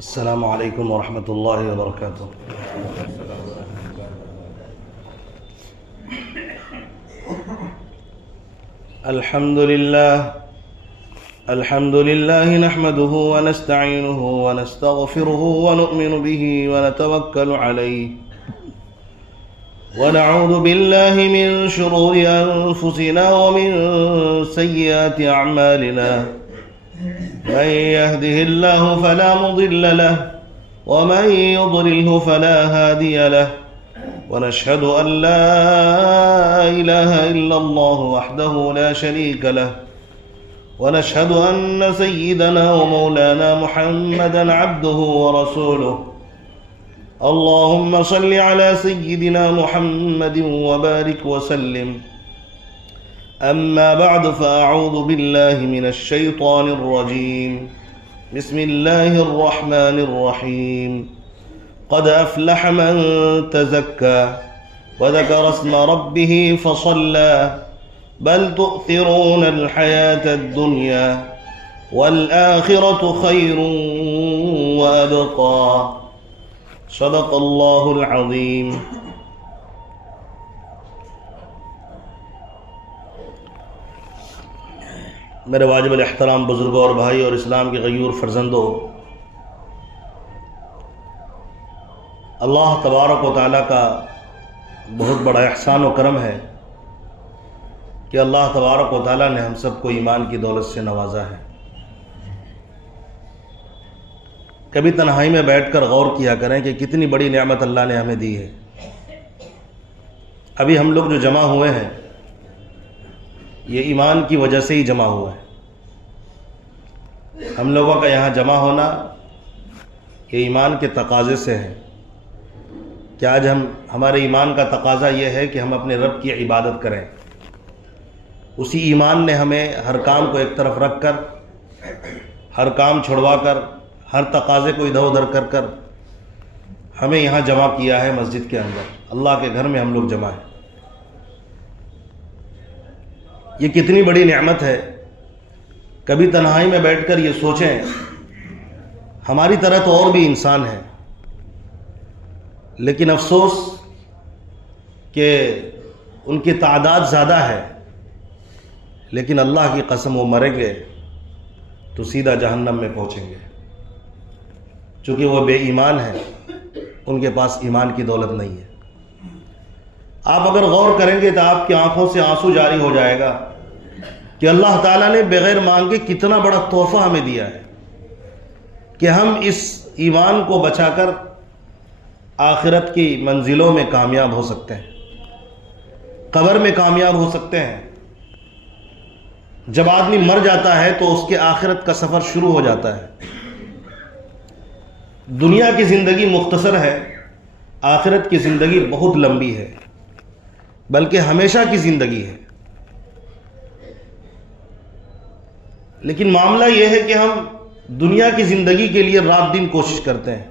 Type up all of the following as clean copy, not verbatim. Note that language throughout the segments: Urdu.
السلام علیکم ورحمۃ اللہ وبرکاتہ۔ الحمد للہ نحمده ونستعینه ونستغفره ونؤمن به ونتوکل علیہ ونعوذ باللہ من شرور انفسنا ومن سیئات اعمالنا، من يهده الله فلا مضل له ومن يضلله فلا هادي له، ونشهد أن لا إله إلا الله وحده لا شريك له، ونشهد أن سيدنا ومولانا محمدا عبده ورسوله، اللهم صل على سيدنا محمد وبارك وسلم. أما بعد فأعوذ بالله من الشيطان الرجيم، بسم الله الرحمن الرحيم. قد أفلح من تزكى وذكر اسم ربه فصلى، بل تؤثرون الحياة الدنيا والآخرة خير وأبقى. صدق الله العظيم. میرے واجب الاحترام بزرگوں اور بھائی اور اسلام کے غیور فرزندوں، اللہ تبارک و تعالیٰ کا بہت بڑا احسان و کرم ہے کہ اللہ تبارک و تعالیٰ نے ہم سب کو ایمان کی دولت سے نوازا ہے. کبھی تنہائی میں بیٹھ کر غور کیا کریں کہ کتنی بڑی نعمت اللہ نے ہمیں دی ہے. ابھی ہم لوگ جو جمع ہوئے ہیں یہ ایمان کی وجہ سے ہی جمع ہوا ہے. ہم لوگوں کا یہاں جمع ہونا یہ ایمان کے تقاضے سے ہے کہ آج ہمارے ایمان کا تقاضا یہ ہے کہ ہم اپنے رب کی عبادت کریں. اسی ایمان نے ہمیں ہر کام کو ایک طرف رکھ کر، ہر کام چھڑوا کر، ہر تقاضے کو ادھر ادھر کر کر ہمیں یہاں جمع کیا ہے مسجد کے اندر. اللہ کے گھر میں ہم لوگ جمع ہیں. یہ کتنی بڑی نعمت ہے. کبھی تنہائی میں بیٹھ کر یہ سوچیں، ہماری طرح تو اور بھی انسان ہیں، لیکن افسوس کہ ان کی تعداد زیادہ ہے، لیکن اللہ کی قسم وہ مریں گے تو سیدھا جہنم میں پہنچیں گے، چونکہ وہ بے ایمان ہیں، ان کے پاس ایمان کی دولت نہیں ہے. آپ اگر غور کریں گے تو آپ کی آنکھوں سے آنسو جاری ہو جائے گا کہ اللہ تعالیٰ نے بغیر مانگے کتنا بڑا تحفہ ہمیں دیا ہے کہ ہم اس ایمان کو بچا کر آخرت کی منزلوں میں کامیاب ہو سکتے ہیں، قبر میں کامیاب ہو سکتے ہیں. جب آدمی مر جاتا ہے تو اس کے آخرت کا سفر شروع ہو جاتا ہے. دنیا کی زندگی مختصر ہے، آخرت کی زندگی بہت لمبی ہے، بلکہ ہمیشہ کی زندگی ہے. لیکن معاملہ یہ ہے کہ ہم دنیا کی زندگی کے لیے رات دن کوشش کرتے ہیں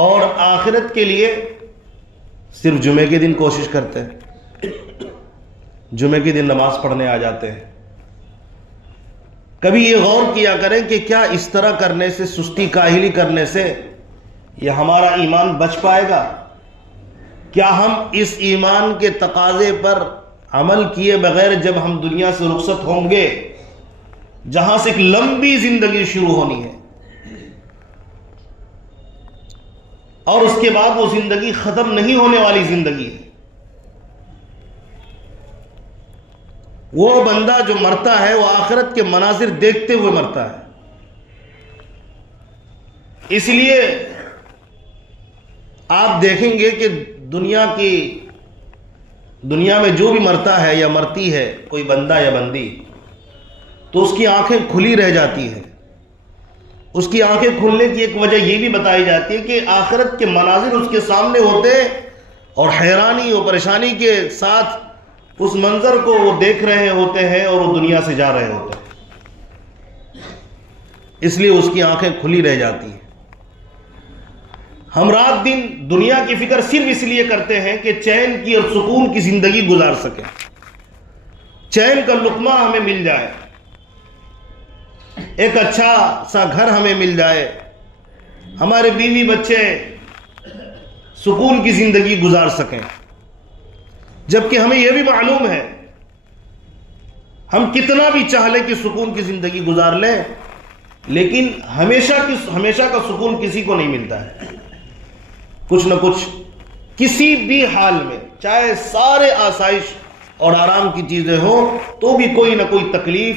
اور آخرت کے لیے صرف جمعے کے دن کوشش کرتے ہیں. جمعے کے دن نماز پڑھنے آ جاتے ہیں. کبھی یہ غور کیا کریں کہ کیا اس طرح کرنے سے، سستی کاہلی کرنے سے یہ ہمارا ایمان بچ پائے گا؟ کیا ہم اس ایمان کے تقاضے پر عمل کیے بغیر جب ہم دنیا سے رخصت ہوں گے، جہاں سے ایک لمبی زندگی شروع ہونی ہے اور اس کے بعد وہ زندگی ختم نہیں ہونے والی زندگی ہے، وہ بندہ جو مرتا ہے وہ آخرت کے مناظر دیکھتے ہوئے مرتا ہے. اس لیے آپ دیکھیں گے کہ دنیا میں جو بھی مرتا ہے یا مرتی ہے کوئی بندہ یا بندی، تو اس کی آنکھیں کھلی رہ جاتی ہیں. اس کی آنکھیں کھلنے کی ایک وجہ یہ بھی بتائی جاتی ہے کہ آخرت کے مناظر اس کے سامنے ہوتے اور حیرانی اور پریشانی کے ساتھ اس منظر کو وہ دیکھ رہے ہوتے ہیں اور وہ دنیا سے جا رہے ہوتے ہیں. اس لیے اس کی آنکھیں کھلی رہ جاتی ہیں. ہم رات دن دنیا کی فکر صرف اس لیے کرتے ہیں کہ چین کی اور سکون کی زندگی گزار سکیں، چین کا لقمہ ہمیں مل جائے، ایک اچھا سا گھر ہمیں مل جائے، ہمارے بیوی بچے سکون کی زندگی گزار سکیں، جبکہ ہمیں یہ بھی معلوم ہے ہم کتنا بھی چاہ لیں کہ سکون کی زندگی گزار لیں، لیکن ہمیشہ کا سکون کسی کو نہیں ملتا ہے۔ کچھ نہ کچھ کسی بھی حال میں، چاہے سارے آسائش اور آرام کی چیزیں ہوں، تو بھی کوئی نہ کوئی تکلیف،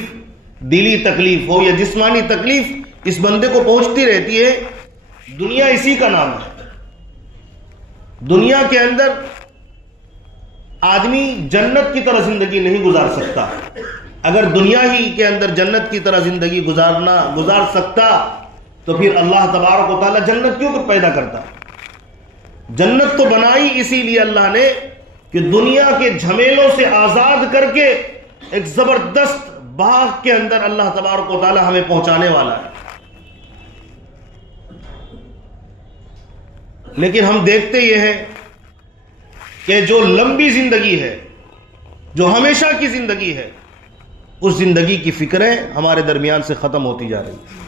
دلی تکلیف ہو یا جسمانی تکلیف اس بندے کو پہنچتی رہتی ہے۔ دنیا اسی کا نام ہے۔ دنیا کے اندر آدمی جنت کی طرح زندگی نہیں گزار سکتا۔ اگر دنیا ہی کے اندر جنت کی طرح زندگی گزار سکتا تو پھر اللہ تبارک و تعالیٰ جنت کیوں پیدا کرتا؟ جنت تو بنائی اسی لیے اللہ نے کہ دنیا کے جھمیلوں سے آزاد کر کے ایک زبردست باغ کے اندر اللہ تبارک و تعالیٰ ہمیں پہنچانے والا ہے۔ لیکن ہم دیکھتے یہ ہیں کہ جو لمبی زندگی ہے، جو ہمیشہ کی زندگی ہے، اس زندگی کی فکریں ہمارے درمیان سے ختم ہوتی جا رہی ہیں۔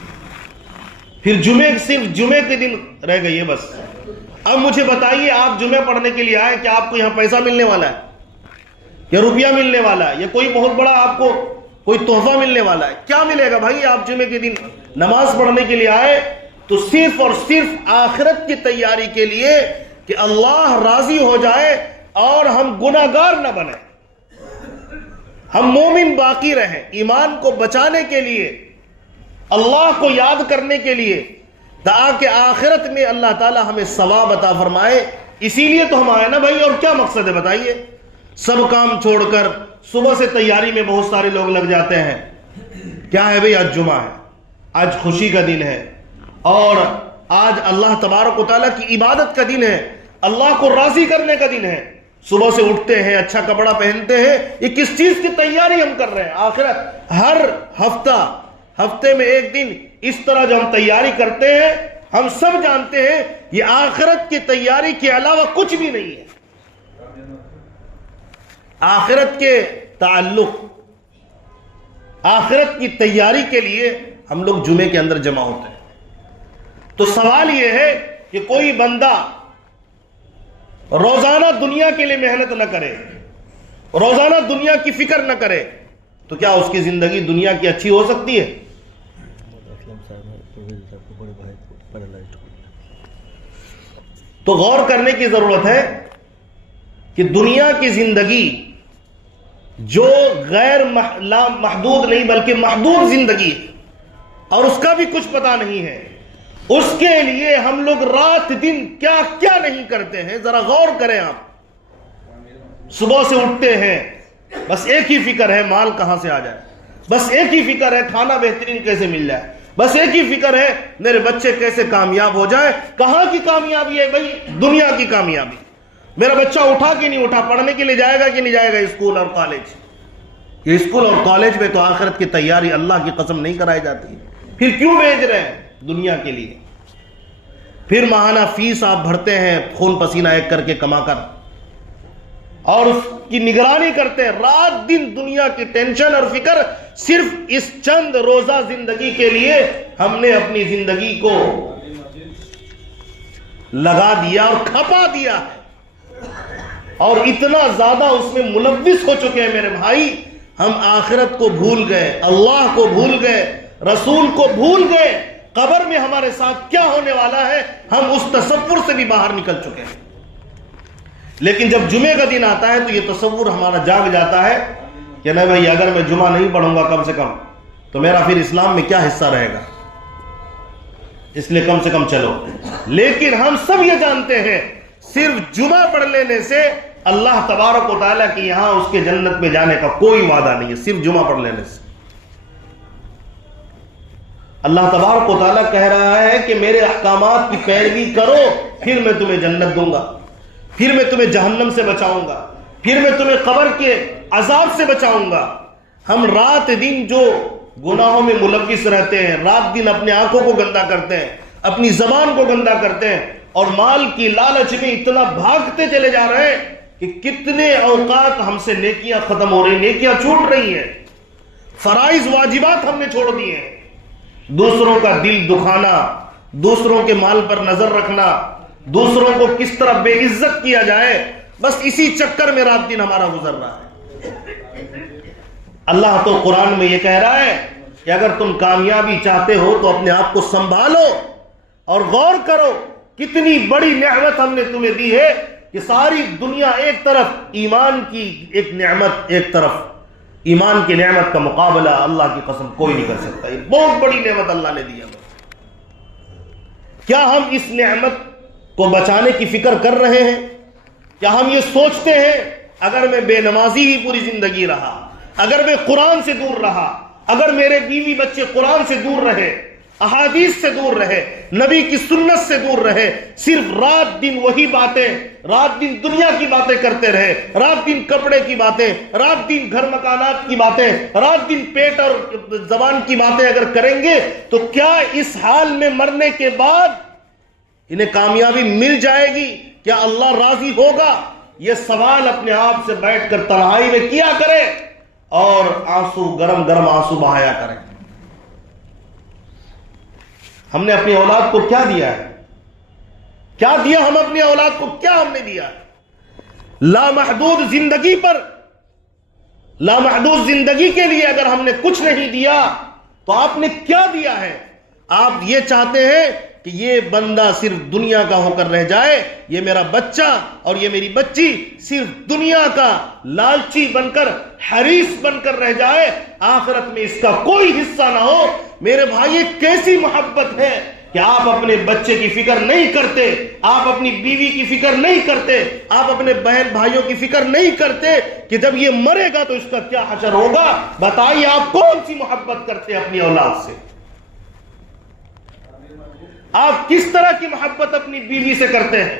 پھر صرف جمعے کے دن رہ گئی ہے بس۔ اب مجھے بتائیے، آپ جمعہ پڑھنے کے لیے آئے، کیا آپ کو یہاں پیسہ ملنے والا ہے یا روپیہ ملنے والا ہے یا کوئی بہت بڑا آپ کو کوئی تحفہ ملنے والا ہے؟ کیا ملے گا بھائی؟ آپ جمعے کے دن نماز پڑھنے کے لیے آئے تو صرف اور صرف آخرت کی تیاری کے لیے کہ اللہ راضی ہو جائے اور ہم گناہگار نہ بنیں، ہم مومن باقی رہیں، ایمان کو بچانے کے لیے، اللہ کو یاد کرنے کے لیے، تاکہ آخرت میں اللہ تعالی ہمیں ثواب عطا فرمائے۔ اسی لیے تو ہم آئے نا بھائی، اور کیا مقصد ہے بتائیے؟ سب کام چھوڑ کر صبح سے تیاری میں بہت سارے لوگ لگ جاتے ہیں۔ کیا ہے بھئی؟ آج جمعہ ہے، آج خوشی کا دن ہے، اور آج اللہ تبارک و تعالیٰ کی عبادت کا دن ہے، اللہ کو راضی کرنے کا دن ہے۔ صبح سے اٹھتے ہیں، اچھا کپڑا پہنتے ہیں، یہ کس چیز کی تیاری ہم کر رہے ہیں؟ آخرت۔ ہر ہفتے میں ایک دن اس طرح جو ہم تیاری کرتے ہیں، ہم سب جانتے ہیں یہ آخرت کی تیاری کے علاوہ کچھ بھی نہیں ہے۔ آخرت کے تعلق، آخرت کی تیاری کے لیے ہم لوگ جمعے کے اندر جمع ہوتے ہیں۔ تو سوال یہ ہے کہ کوئی بندہ روزانہ دنیا کے لیے محنت نہ کرے، روزانہ دنیا کی فکر نہ کرے، تو کیا اس کی زندگی دنیا کی اچھی ہو سکتی ہے؟ تو غور کرنے کی ضرورت ہے کہ دنیا کی زندگی جو غیر محدود نہیں بلکہ محدود زندگی ہے، اور اس کا بھی کچھ پتہ نہیں ہے، اس کے لیے ہم لوگ رات دن کیا کیا نہیں کرتے ہیں، ذرا غور کریں آپ۔ صبح سے اٹھتے ہیں، بس ایک ہی فکر ہے مال کہاں سے آ جائے، بس ایک ہی فکر ہے کھانا بہترین کیسے مل جائے، بس ایک ہی فکر ہے میرے بچے کیسے کامیاب ہو جائے۔ کہاں کی کامیابی ہے بھائی؟ دنیا کی کامیابی۔ میرا بچہ اٹھا کہ نہیں اٹھا، پڑھنے کے لیے جائے گا کہ نہیں جائے گا اسکول اور کالج؟ یہ اسکول اور کالج میں تو آخرت کی تیاری اللہ کی قسم نہیں کرائی جاتی، پھر کیوں بھیج رہے ہیں؟ دنیا کے لیے۔ پھر ماہانہ فیس آپ بھرتے ہیں خون پسینہ ایک کر کے کما کر، اور اس کی نگرانی کرتے ہیں، رات دن دنیا کی ٹینشن اور فکر، صرف اس چند روزہ زندگی کے لیے ہم نے اپنی زندگی کو لگا دیا اور کھپا دیا ہے، اور اتنا زیادہ اس میں ملوث ہو چکے ہیں میرے بھائی، ہم آخرت کو بھول گئے، اللہ کو بھول گئے، رسول کو بھول گئے، قبر میں ہمارے ساتھ کیا ہونے والا ہے ہم اس تصور سے بھی باہر نکل چکے ہیں۔ لیکن جب جمعے کا دن آتا ہے تو یہ تصور ہمارا جاگ جاتا ہے کہ نہیں بھائی، اگر میں جمعہ نہیں پڑھوں گا کم سے کم تو میرا پھر اسلام میں کیا حصہ رہے گا، اس لیے کم سے کم چلو۔ لیکن ہم سب یہ جانتے ہیں صرف جمعہ پڑھ لینے سے اللہ تبارک و تعالیٰ کی یہاں اس کے جنت میں جانے کا کوئی وعدہ نہیں ہے، صرف جمعہ پڑھ لینے سے۔ اللہ تبارک و تعالیٰ کہہ رہا ہے کہ میرے احکامات کی پیروی کرو، پھر میں تمہیں جنت دوں گا، پھر میں تمہیں جہنم سے بچاؤں گا، پھر میں تمہیں قبر کے عذاب سے بچاؤں گا۔ ہم رات دن جو گناہوں میں ملوث رہتے ہیں، رات دن اپنے آنکھوں کو گندا کرتے ہیں، اپنی زبان کو گندا کرتے ہیں، اور مال کی لالچ میں اتنا بھاگتے چلے جا رہے ہیں کہ کتنے اوقات ہم سے نیکیاں ختم ہو رہی، نیکیاں چھوٹ رہی ہیں، فرائض واجبات ہم نے چھوڑ دیے ہیں۔ دوسروں کا دل دکھانا، دوسروں کے مال پر نظر رکھنا، دوسروں کو کس طرح بے عزت کیا جائے، بس اسی چکر میں رات دن ہمارا گزر رہا ہے۔ اللہ تو قرآن میں یہ کہہ رہا ہے کہ اگر تم کامیابی چاہتے ہو تو اپنے آپ کو سنبھالو اور غور کرو، کتنی بڑی نعمت ہم نے تمہیں دی ہے کہ ساری دنیا ایک طرف ایمان کی ایک نعمت، ایک طرف ایمان کی نعمت کا مقابلہ اللہ کی قسم کوئی نہیں کر سکتا۔ یہ بہت بڑی نعمت اللہ نے دی ہمیں۔ کیا ہم اس نعمت کو بچانے کی فکر کر رہے ہیں؟ کیا ہم یہ سوچتے ہیں اگر میں بے نمازی ہی پوری زندگی رہا، اگر میں قرآن سے دور رہا، اگر میرے بیوی بچے قرآن سے دور رہے، احادیث سے دور رہے، نبی کی سنت سے دور رہے، صرف رات دن وہی باتیں، رات دن دنیا کی باتیں کرتے رہے، رات دن کپڑے کی باتیں، رات دن گھر مکانات کی باتیں، رات دن پیٹ اور زبان کی باتیں اگر کریں گے تو کیا اس حال میں مرنے کے بعد انہیں کامیابی مل جائے گی؟ کیا اللہ راضی ہوگا؟ یہ سوال اپنے آپ سے بیٹھ کر تنہائی میں کیا کرے اور آنسو، گرم گرم آنسو بہایا کریں۔ ہم نے اپنی اولاد کو کیا دیا ہے؟ کیا دیا ہم اپنی اولاد کو؟ کیا ہم نے دیا ہے؟ لامحدود زندگی پر، لامحدود زندگی کے لیے اگر ہم نے کچھ نہیں دیا تو آپ نے کیا دیا ہے؟ آپ یہ چاہتے ہیں کہ یہ بندہ صرف دنیا کا ہو کر رہ جائے، یہ میرا بچہ اور یہ میری بچی صرف دنیا کا لالچی بن کر، حریص بن کر رہ جائے، آخرت میں اس کا کوئی حصہ نہ ہو۔ میرے بھائی، یہ کیسی محبت ہے کہ آپ اپنے بچے کی فکر نہیں کرتے، آپ اپنی بیوی کی فکر نہیں کرتے، آپ اپنے بہن بھائیوں کی فکر نہیں کرتے کہ جب یہ مرے گا تو اس کا کیا حشر ہوگا۔ بتائیے آپ کون سی محبت کرتے ہیں اپنی اولاد سے؟ آپ کس طرح کی محبت اپنی بیوی سے کرتے ہیں؟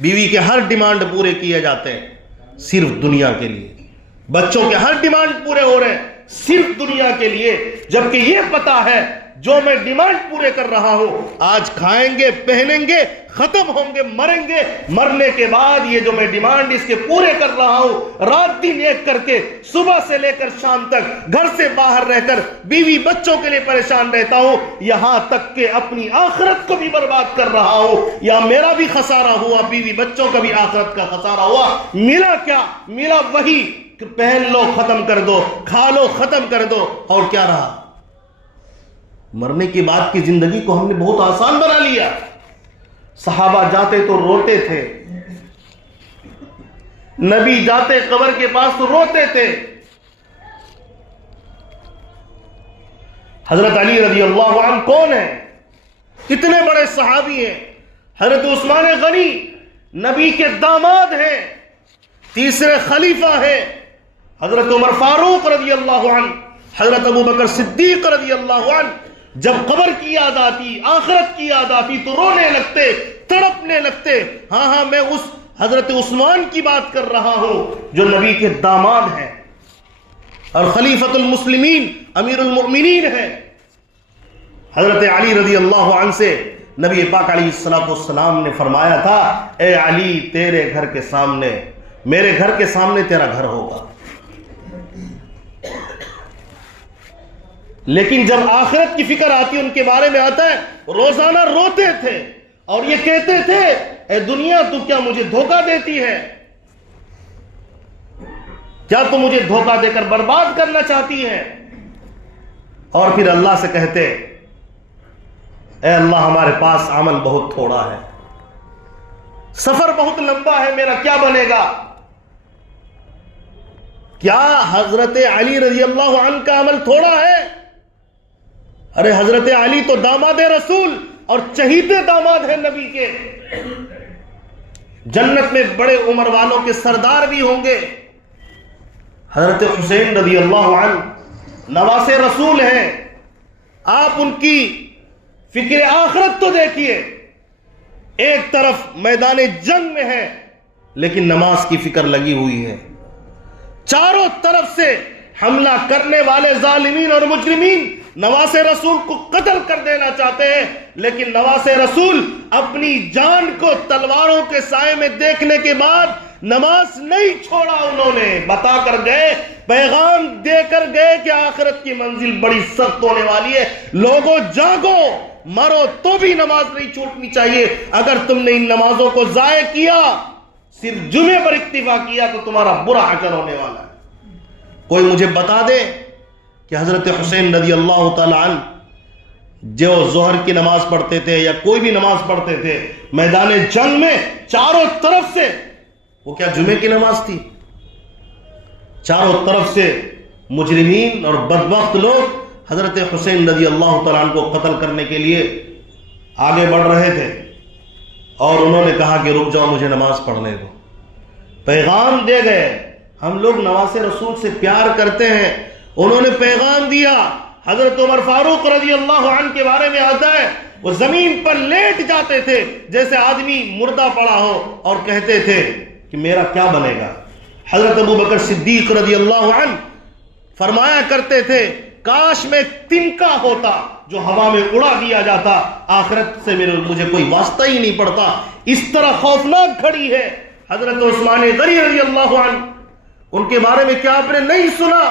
بیوی کے ہر ڈیمانڈ پورے کیے جاتے ہیں صرف دنیا کے لیے، بچوں کے ہر ڈیمانڈ پورے ہو رہے ہیں صرف دنیا کے لیے، جبکہ یہ پتا ہے جو میں ڈیمانڈ پورے کر رہا ہوں آج کھائیں گے، پہنیں گے، ختم ہوں گے، مریں گے، مرنے کے بعد یہ جو میں ڈیمانڈ اس کے پورے کر رہا ہوں، رات دن ایک کر کے، صبح سے لے کر شام تک گھر سے باہر رہ کر بیوی بچوں کے لیے پریشان رہتا ہوں، یہاں تک کہ اپنی آخرت کو بھی برباد کر رہا ہوں۔ یا میرا بھی خسارہ ہوا، بیوی بچوں کا بھی آخرت کا خسارہ ہوا۔ ملا کیا؟ ملا وہی کہ پہن لو ختم کر دو، کھا لو ختم کر دو، اور کیا رہا؟ مرنے کے بعد کی زندگی کو ہم نے بہت آسان بنا لیا۔ صحابہ جاتے تو روتے تھے، نبی جاتے قبر کے پاس تو روتے تھے۔ حضرت علی رضی اللہ عنہ کون ہیں؟ کتنے بڑے صحابی ہیں۔ حضرت عثمان غنی نبی کے داماد ہیں، تیسرے خلیفہ ہیں۔ حضرت عمر فاروق رضی اللہ عنہ، حضرت ابو بکر صدیق رضی اللہ عنہ جب قبر کی یاد آتی، آخرت کی یاد آتی تو رونے لگتے، تڑپنے لگتے۔ ہاں میں اس حضرت عثمان کی بات کر رہا ہوں جو نبی کے داماد ہیں اور خلیفۃ المسلمین، امیر المؤمنین ہیں۔ حضرت علی رضی اللہ عنہ سے نبی پاک علیہ السلام نے فرمایا تھا، اے علی تیرے گھر کے سامنے، میرے گھر کے سامنے تیرا گھر ہوگا۔ لیکن جب آخرت کی فکر آتی ان کے بارے میں آتا ہے، روزانہ روتے تھے اور یہ کہتے تھے، اے دنیا تو کیا مجھے دھوکہ دیتی ہے؟ کیا تو مجھے دھوکہ دے کر برباد کرنا چاہتی ہے؟ اور پھر اللہ سے کہتے، اے اللہ ہمارے پاس عمل بہت تھوڑا ہے، سفر بہت لمبا ہے، میرا کیا بنے گا؟ کیا حضرت علی رضی اللہ عنہ کا عمل تھوڑا ہے؟ ارے حضرت علی تو داماد رسول اور چہیتے داماد ہیں نبی کے، جنت میں بڑے عمر والوں کے سردار بھی ہوں گے۔ حضرت حسین رضی اللہ عنہ نواسے رسول ہیں، آپ ان کی فکر آخرت تو دیکھیے، ایک طرف میدان جنگ میں ہے لیکن نماز کی فکر لگی ہوئی ہے، چاروں طرف سے حملہ کرنے والے ظالمین اور مجرمین نواسے رسول کو قتل کر دینا چاہتے ہیں، لیکن نواسے رسول اپنی جان کو تلواروں کے سائے میں دیکھنے کے بعد نماز نہیں چھوڑا، انہوں نے بتا کر گئے، پیغام دے کر گئے کہ آخرت کی منزل بڑی سخت ہونے والی ہے، لوگوں جاگو، مرو تو بھی نماز نہیں چھوٹنی چاہیے. اگر تم نے ان نمازوں کو ضائع کیا, صرف جمعے پر اکتفا کیا, تو تمہارا برا حشر ہونے والا ہے. کوئی مجھے بتا دے کہ حضرت حسین رضی اللہ تعالی عنہ جو ظہر کی نماز پڑھتے تھے یا کوئی بھی نماز پڑھتے تھے میدان جنگ میں چاروں طرف سے, وہ کیا جمعے کی نماز تھی؟ چاروں طرف سے مجرمین اور بدبخت لوگ حضرت حسین رضی اللہ تعالیٰ عنہ کو قتل کرنے کے لیے آگے بڑھ رہے تھے, اور انہوں نے کہا کہ رک جاؤ, مجھے نماز پڑھنے دو. پیغام دے گئے. ہم لوگ نواز رسول سے پیار کرتے ہیں, انہوں نے پیغام دیا. حضرت عمر فاروق رضی اللہ عنہ کے بارے میں آتا ہے, وہ زمین پر لیٹ جاتے تھے جیسے آدمی مردہ پڑا ہو, اور کہتے تھے کہ میرا کیا بنے گا. حضرت ابو بکر صدیق رضی اللہ عنہ فرمایا کرتے تھے, کاش میں تنکا ہوتا جو ہوا میں اڑا دیا جاتا, آخرت سے مجھے کوئی واسطہ ہی نہیں پڑتا. اس طرح خوفناک کھڑی ہے. حضرت عثمان غنی رضی اللہ عنہ, ان کے بارے میں کیا آپ نے نہیں سنا؟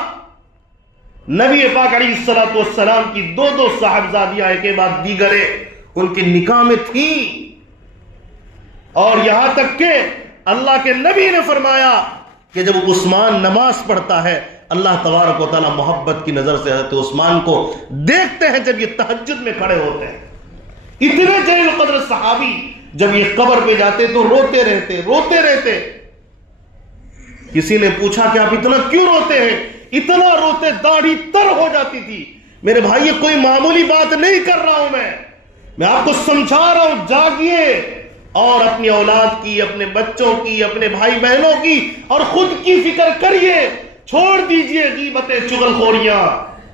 نبی پاک علیہ الصلوۃ والسلام کی دو صاحبزادیاں ایک کے بعد دیگرے ان کے نکاح میں تھیں, اور یہاں تک کہ اللہ کے نبی نے فرمایا کہ جب عثمان نماز پڑھتا ہے اللہ تبارک و تعالیٰ محبت کی نظر سے حضرت عثمان کو دیکھتے ہیں جب یہ تہجد میں کھڑے ہوتے ہیں. اتنے جلیل القدر صحابی جب یہ قبر پہ جاتے تو روتے رہتے. کسی نے پوچھا کہ آپ اتنا کیوں روتے ہیں؟ اتنا روتے داڑھی تر ہو جاتی تھی. میرے بھائی یہ کوئی معمولی بات نہیں کر رہا ہوں, میں آپ کو سمجھا رہا ہوں. جاگیے اور اپنی اولاد کی, اپنے بچوں کی, اپنے بھائی بہنوں کی اور خود کی فکر کریے. چھوڑ دیجئے غیبتیں, چغلخوریاں,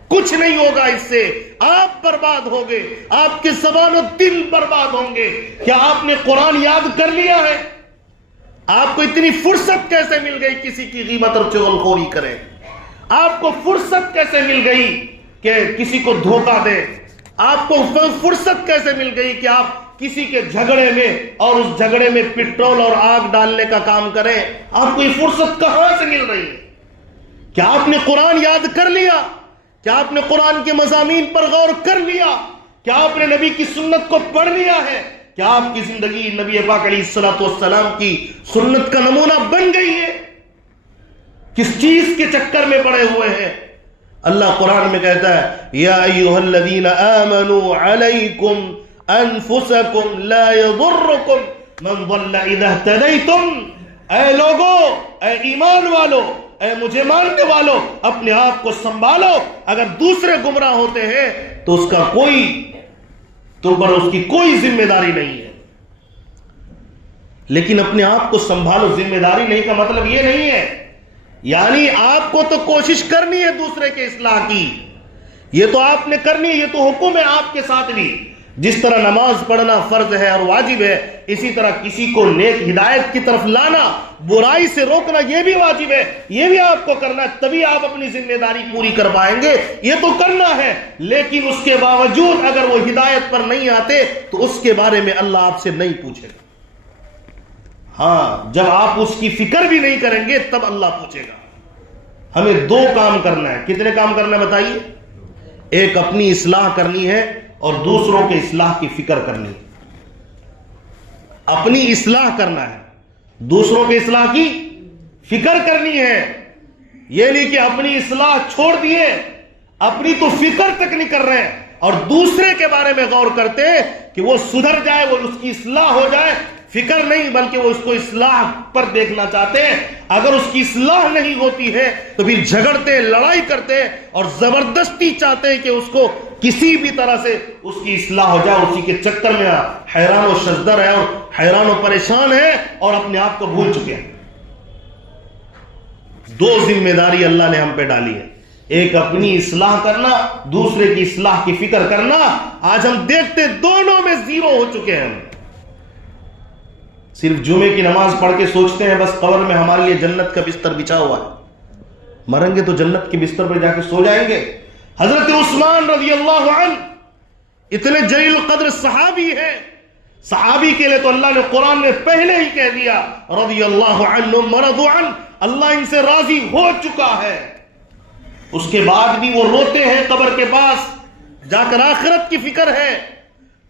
کچھ نہیں ہوگا اس سے. آپ برباد ہوگے, آپ کے زبان و دل برباد ہوں گے. کیا آپ نے قرآن یاد کر لیا ہے؟ آپ کو اتنی فرصت کیسے مل گئی کسی کی غیبت اور چغلخوری کریں؟ آپ کو فرصت کیسے مل گئی کہ کسی کو دھوکہ دیں؟ آپ کو فرصت کیسے مل گئی کہ آپ کسی کے جھگڑے میں اور اس جھگڑے میں پٹرول اور آگ ڈالنے کا کام کریں؟ آپ کو یہ فرصت کہاں سے مل رہی ہے؟ کیا آپ نے قرآن یاد کر لیا؟ کیا آپ نے قرآن کے مضامین پر غور کر لیا؟ کیا آپ نے نبی کی سنت کو پڑھ لیا ہے؟ کیا آپ کی زندگی نبی پاک علیہ الصلوۃ والسلام کی سنت کا نمونہ بن گئی ہے؟ کس چیز کے چکر میں پڑے ہوئے ہیں؟ اللہ قرآن میں کہتا ہے یا ایھا الذین آمنوا علیکم انفسکم لا یضرکم من ضل اذا اہتدیتم. اے لوگو, اے ایمان والو, اے مجھے ماننے والو, اپنے آپ کو سنبھالو. اگر دوسرے گمراہ ہوتے ہیں تو اس کا تم پر اس کی کوئی ذمہ داری نہیں ہے. لیکن اپنے آپ کو سنبھالو, ذمہ داری نہیں کا مطلب یہ نہیں ہے یعنی آپ کو تو کوشش کرنی ہے دوسرے کے اصلاح کی, یہ تو آپ نے کرنی ہے, یہ تو حکم ہے آپ کے ساتھ بھی. جس طرح نماز پڑھنا فرض ہے اور واجب ہے, اسی طرح کسی کو نیک ہدایت کی طرف لانا, برائی سے روکنا یہ بھی واجب ہے, یہ بھی آپ کو کرنا ہے. تبھی آپ اپنی ذمہ داری پوری کر پائیں گے. یہ تو کرنا ہے, لیکن اس کے باوجود اگر وہ ہدایت پر نہیں آتے تو اس کے بارے میں اللہ آپ سے نہیں پوچھے گا. ہاں, جب آپ اس کی فکر بھی نہیں کریں گے تب اللہ پوچھے گا. ہمیں دو کام کرنا ہے. کتنے کام کرنا ہے بتائیے؟ ایک اپنی اصلاح کرنی ہے اور دوسروں کے اصلاح کی فکر کرنی ہے. اپنی اصلاح کرنا ہے, دوسروں کے اصلاح کی فکر کرنی ہے. یہ نہیں کہ اپنی اصلاح چھوڑ دیے, اپنی تو فکر تک نہیں کر رہے ہیں اور دوسرے کے بارے میں غور کرتے ہیں کہ وہ سدھر جائے, وہ اس کی اصلاح ہو جائے. فکر نہیں, بلکہ وہ اس کو اصلاح پر دیکھنا چاہتے ہیں. اگر اس کی اصلاح نہیں ہوتی ہے تو پھر جھگڑتے, لڑائی کرتے اور زبردستی چاہتے ہیں کہ اس کو کسی بھی طرح سے اس کی اصلاح ہو جائے. اسی کے چکر میں حیران و شزدر ہے اور حیران و پریشان ہے اور اپنے آپ کو بھول چکے ہیں. دو ذمہ داری اللہ نے ہم پہ ڈالی ہے, ایک اپنی اصلاح کرنا, دوسرے کی اصلاح کی فکر کرنا. آج ہم دیکھتے دونوں میں زیرو ہو چکے ہیں. صرف جمعے کی نماز پڑھ کے سوچتے ہیں بس قبر میں ہمارے لیے جنت کا بستر بچھا ہوا ہے, مریں گے تو جنت کے بستر پر جا کے سو جائیں گے. حضرت عثمان رضی اللہ عنہ اتنے جلیل القدر صحابی ہیں, صحابی کے لیے تو اللہ نے قرآن میں پہلے ہی کہہ دیا رضی اللہ عنہ ورضوا عنہ, اللہ ان سے راضی ہو چکا ہے. اس کے بعد بھی وہ روتے ہیں قبر کے پاس جا کر, آخرت کی فکر ہے.